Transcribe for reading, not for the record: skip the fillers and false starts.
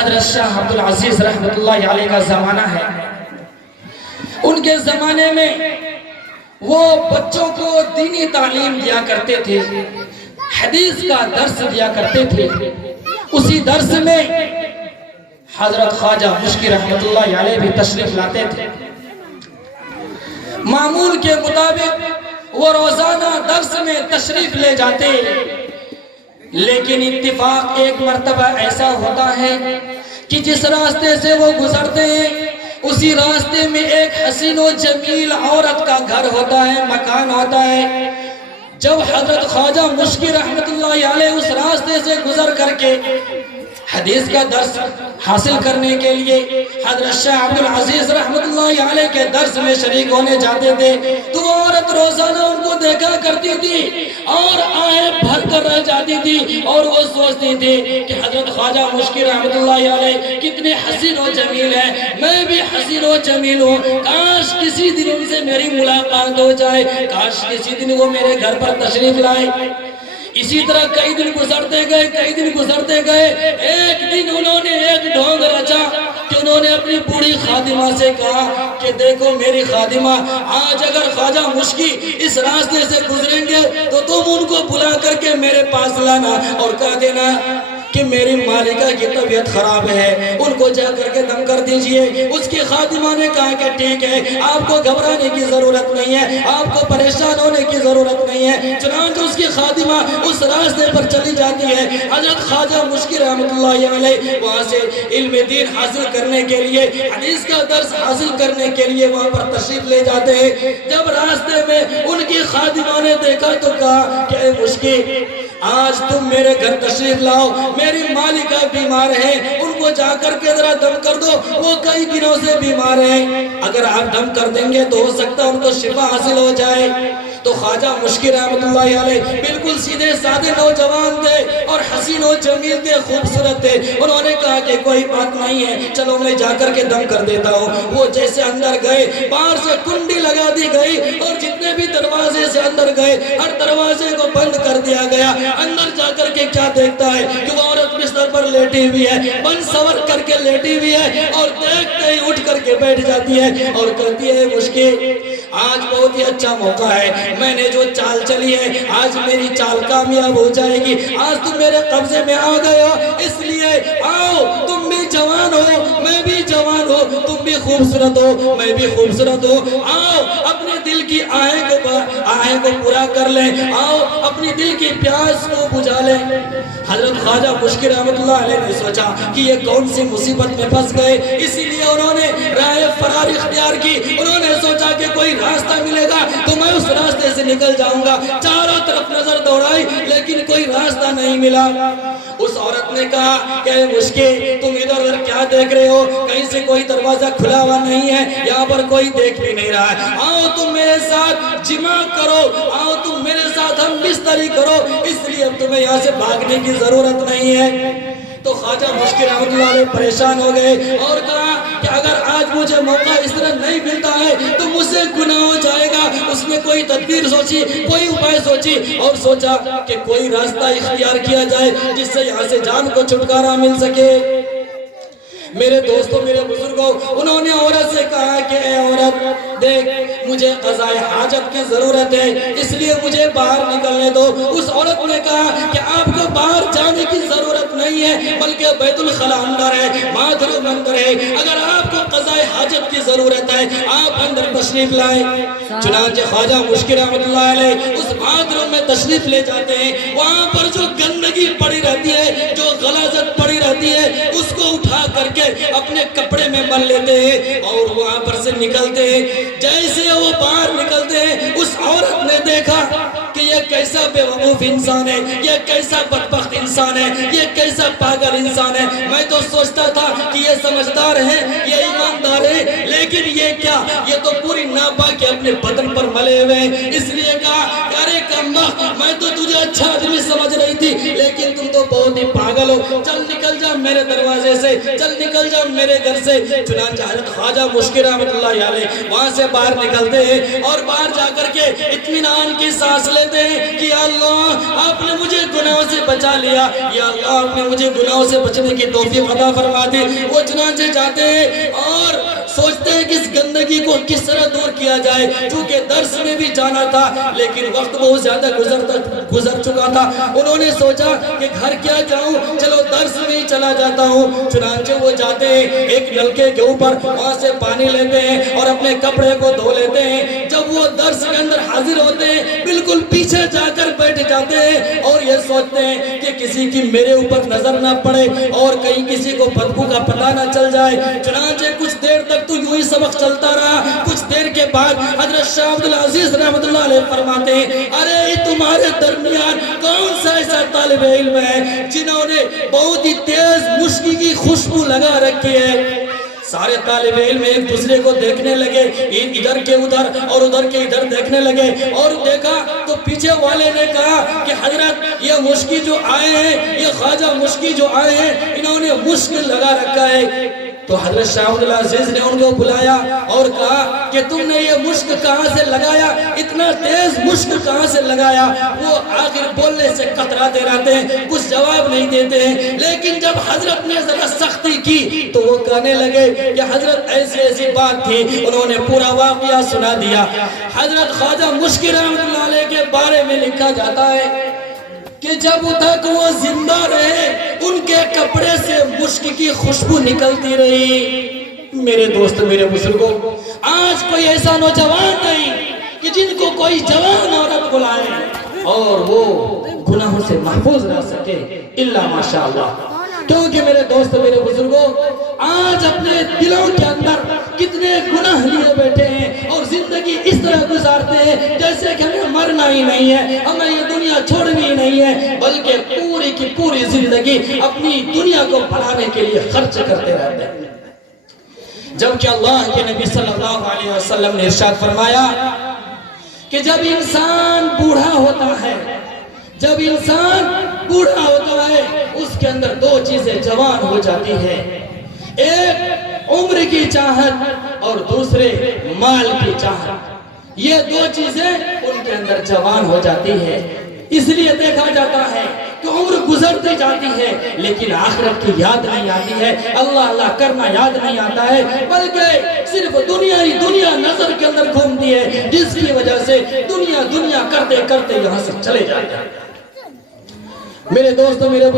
حضرت شاہ عبد العزیز رحمت اللہ علیہ کا زمانہ ہے. ان کے زمانے میں وہ بچوں کو دینی تعلیم دیا کرتے تھے, حدیث کا درس دیا کرتے تھے. اسی درس میں حضرت خواجہ مشکی رحمت اللہ علیہ بھی تشریف لاتے تھے. معمول کے مطابق وہ روزانہ درس میں تشریف لے جاتے, لیکن اتفاق ایک مرتبہ ایسا ہوتا ہے کہ جس راستے سے وہ گزرتے ہیں اسی راستے میں ایک حسین و جمیل عورت کا گھر ہوتا ہے, مکان ہوتا ہے. جب حضرت خواجہ مشکی رحمت اللہ علیہ اس راستے سے گزر کر کے حدیث کا درس حاصل کرنے کے لیے حضرت شاہ عبد العزیز رحمت اللہ علیہ کے درس میں شریک ہونے جاتے تھے, تو وہ عورت روزانہ ان کو دیکھا کرتی تھی اور آہیں بھر کر رہ جاتی تھی, اور وہ سوچتی تھی کہ حضرت خواجہ مشکی رحمت اللہ علیہ کتنے حسین و جمیل ہیں, میں بھی حسین و جمیل ہوں, کاش کسی دن ان سے میری ملاقات ہو جائے, کاش کسی دن وہ میرے گھر پر تشریف لائے. اسی طرح کئی دن گزرتے گئے. ایک دن انہوں نے ایک ڈھونگ رچا کہ انہوں نے اپنی بوڑھی خادمہ سے کہا کہ دیکھو میری خادمہ, آج اگر خواجہ مشکی اس راستے سے گزریں گے تو تم ان کو بلا کر کے میرے پاس لانا اور کہہ دینا کہ میری مالکہ کی طبیعت خراب ہے, ان کو جا کر کے دم کر دیجئے. اس کی خادمہ نے کہا کہ ٹھیک ہے, آپ کو گھبرانے کی ضرورت نہیں ہے, آپ کو پریشان ہونے کی ضرورت نہیں ہے. چنانچہ اس کی خادمہ اس راستے پر چلی جاتی ہے. حضرت خواجہ مشکی رحمت اللہ علیہ وہاں سے علم دین حاصل کرنے کے لیے, حدیث کا درس حاصل کرنے کے لیے وہاں پر تشریف لے جاتے ہیں. جب راستے میں ان کی خادمہ نے دیکھا تو کہا کہ اے مشکی, آج تم میرے گھر تشریف لاؤ, میری مالکہ بیمار ہے, ان کو جا کر کے ذرا دم کر دو, وہ کئی دنوں سے بیمار ہیں, اگر آپ دم کر دیں گے تو ہو سکتا ہے ان کو شفا حاصل ہو جائے. تو خواجہ مشکی رحمت اللہ علیہ بالکل سیدھے سادے نوجوان تھے اور حسین و جمیل تھے, خوبصورت تھے. انہوں نے کہا کہ کوئی بات نہیں ہے, چلو میں جا کر کے دم کر دیتا ہوں. وہ جیسے اندر گئے, باہر سے کنڈی لگا دی گئی اور جتنے بھی دروازے سے اندر گئے ہر دروازے کو بند کر دیا گیا. اندر جا کر کے کیا دیکھتا ہے کہ وہ عورت بستر پر لیٹی ہوئی ہے, بن سور کر کے لیٹی ہوئی ہے, اور دیکھتے ہی اٹھ کر کے بیٹھ جاتی ہے اور کہتی ہے مشکی, آج بہت ہی اچھا موقع ہے, میں نے جو چال چلی ہے آج میری چال کامیاب ہو جائے گی. آج تم میرے قبضے میں آ گئے ہو, اس لیے آؤ, تم بھی جوان ہو میں بھی جوان ہوں, تم بھی خوبصورت ہو میں بھی خوبصورت ہوں, آؤ اپنے دل کی آہیں کو پورا کر لیں, آؤ اپنی دل کی پیاس کو بجھا لیں. حضرت خواجہ مشکی رحمت اللہ علیہ نے سوچا کہ یہ کون سی مصیبت میں پھنس گئے, اسی لیے انہوں نے راہ فرار اختیار کی. انہوں نے سوچا کہ کوئی راستہ ملے گا تو میں اس راستے سے نکل جاؤں گا. چاروں طرف نظر دوڑائی لیکن کوئی راستہ نہیں ملا. اس عورت نے کہا کہ مشکی, تم ادھر ادھر کیا دیکھ رہے ہو, کہیں سے کوئی دروازہ کھلا ہوا نہیں ہے, یہاں پر کوئی دیکھ بھی نہیں رہا ہے, آؤ تم میرے ساتھ جمع کرو, آؤ تم میرے ساتھ ہم بستری کرو, اس لیے اب تمہیں یہاں سے بھاگنے کی ضرورت نہیں ہے. تو خواجہ مشکی رحمت اللہ علیہ پریشان ہو گئے اور کہا کہ اگر آج مجھے موقع اس طرح نہیں ملتا ہے تو مجھ سے گناہ ہو جائے گا. اس نے کوئی تدبیر سوچی, کوئی اپائے سوچی اور سوچا کہ کوئی راستہ اختیار کیا جائے جس سے یہاں سے جان کو چھٹکارا مل سکے. میرے دوستوں, میرے بزرگوں, انہوں نے عورت سے کہا کہ اے عورت دیکھ, مجھے قضاء حاجت کی ضرورت ہے, اس لیے مجھے باہر نکلنے دو. اس عورت نے کہا کہ آپ کو باہر جانے کی ضرورت نہیں ہے, بلکہ بیت الخلا اندر ہے, مادھرم اندر ہے, اگر آپ کو قضاء حاجت کی ضرورت ہے آپ اندر تشریف لائیں. چنانچہ خواجہ مشکی رحمت اللہ علیہ اس مادھرم میں تشریف لے جاتے ہیں. وہاں پر جو گندگی پڑی رہتی ہے, جو غلاظت پڑی رہتی ہے, اس کو اٹھا کر کے اپنے کپڑے میں بن لیتے ہیں اور وہاں پر سے نکلتے ہیں. جیسے وہ باہر نکلتے ہیں اس عورت نے دیکھا کہ یہ کیسا بے وقوف انسان ہے, یہ کیسا بدبخت انسان ہے, یہ کیسا پاگل انسان ہے. میں تو سوچتا تھا کہ یہ سمجھدار ہے, یہ ایماندار ہے, لیکن یہ کیا, یہ تو پوری ناپاکی اپنے بدن پر ملے ہوئے ہیں. اس لیے کہا ارے کمبخت, میں تو تجھے اچھا آدمی سمجھ رہی تھی، لیکن تم تو بہت ہی پاگل ہو، چل نکل جا میرے دروازے سے، چل نکل جا میرے گھر سے۔ چنانچہ حضرت خواجہ مشکل رحمت اللہ علیہ وہاں سے باہر نکلتے ہیں اور باہر جا کر کے اطمینان کی سانس لیتے ہیں کہ یا اللہ آپ نے مجھے گناہوں سے بچا لیا، یا اللہ آپ نے مجھے گناہوں سے بچنے کی توفیق عطا فرما دی۔ وہ چنانچہ جاتے ہیں اور سوچتے ہیں کہ اس گندگی کو کس طرح دور کیا جائے، چونکہ درس میں بھی جانا تھا لیکن وقت بہت زیادہ گزر چکا تھا۔ انہوں نے سوچا کہ گھر کیا جاؤں، چلو درس میں ہی چلا جاتا ہوں۔ چنانچہ وہ جاتے ہیں ایک نلکے کے اوپر، وہاں سے پانی لیتے ہیں اور اپنے کپڑے کو دھو لیتے ہیں۔ جب وہ درس کے اندر حاضر ہوتے ہیں بالکل پیچھے جا کر بیٹھ جاتے ہیں اور یہ سوچتے ہیں کہ کسی کی میرے اوپر نظر نہ پڑے اور کہیں کسی کو بدبو کا پتہ نہ چل جائے۔ چنانچہ کچھ دیر تک تو یوں ہی سبق چلتا رہا۔ کچھ دیر کے بعد حضرت شاہ عبدالعزیز رحمت اللہ علیہ فرماتے ہیں ارے تمہارے درمیان کون سا ایسا طالب علم ہے جنہوں نے بہت ہی تیز مشکی کی خوشبو لگا رکھی ہے؟ سارے طالب علم ایک دوسرے کو دیکھنے لگے، ادھر کے ادھر اور ادھر کے ادھر دیکھنے لگے، اور دیکھا تو پیچھے والے نے کہا کہ حضرت یہ مشکی جو آئے ہیں، یہ خواجہ مشکی جو آئے ہیں، انہوں نے مشک لگا رکھا ہے۔ تو حضرت شاہ عبدالعزیز نے ان کو بلایا اور کہا کہ تم نے یہ مشک کہاں سے لگایا، اتنا تیز مشک کہاں سے لگایا؟ وہ آخر بولنے سے کتراتے رہتے ہیں، کچھ جواب نہیں دیتے ہیں۔ لیکن جب حضرت نے ذرا سختی کی تو وہ کہنے لگے کہ حضرت ایسی ایسی بات تھی، انہوں نے پورا واقعہ سنا دیا۔ حضرت خواجہ مشکل رحمت اللہ علیہ کے بارے میں لکھا جاتا ہے کہ جب تک وہ زندہ رہے ان کے کپڑے سے مشک کی خوشبو نکلتی رہی۔ میرے دوست، میرے بزرگوں، آج کوئی ایسا نوجوان نہیں کہ جن کو کوئی جوان عورت بلائے اور وہ گناہوں سے محفوظ رہ سکے الا ماشاءاللہ۔ کیونکہ میرے دوست، میرے بزرگوں، آج اپنے دلوں کے اندر کتنے گناہ لیے بیٹھے ہیں اور زندگی اس طرح گزارتے ہیں جیسے کہ ہمیں مرنا ہی نہیں ہے، ہمیں یہ دنیا چھوڑنی ہی نہیں ہے، بلکہ پوری کی پوری زندگی اپنی دنیا کو بڑھانے کے لیے خرچ کرتے رہتے ہیں۔ جبکہ اللہ کے نبی صلی اللہ علیہ وسلم نے ارشاد فرمایا کہ جب انسان بوڑھا ہوتا ہے، جب انسان بوڑھا ہوتا ہے اس کے اندر دو چیزیں جوان ہو جاتی ہیں، ایک عمر کی چاہت اور دوسرے مال کی چاہت۔ یہ دو چیزیں ان کے اندر جوان ہو جاتی ہے۔ اس لیے دیکھا جاتا ہے کہ عمر گزرتی جاتی ہے لیکن آخرت کی یاد نہیں آتی ہے، اللہ اللہ کرنا یاد نہیں آتا ہے، بلکہ صرف دنیا ہی دنیا نظر کے اندر گھومتی ہے، جس کی وجہ سے دنیا دنیا کرتے کرتے یہاں سے چلے جاتے ہیں۔ میرے دوستوں، میرے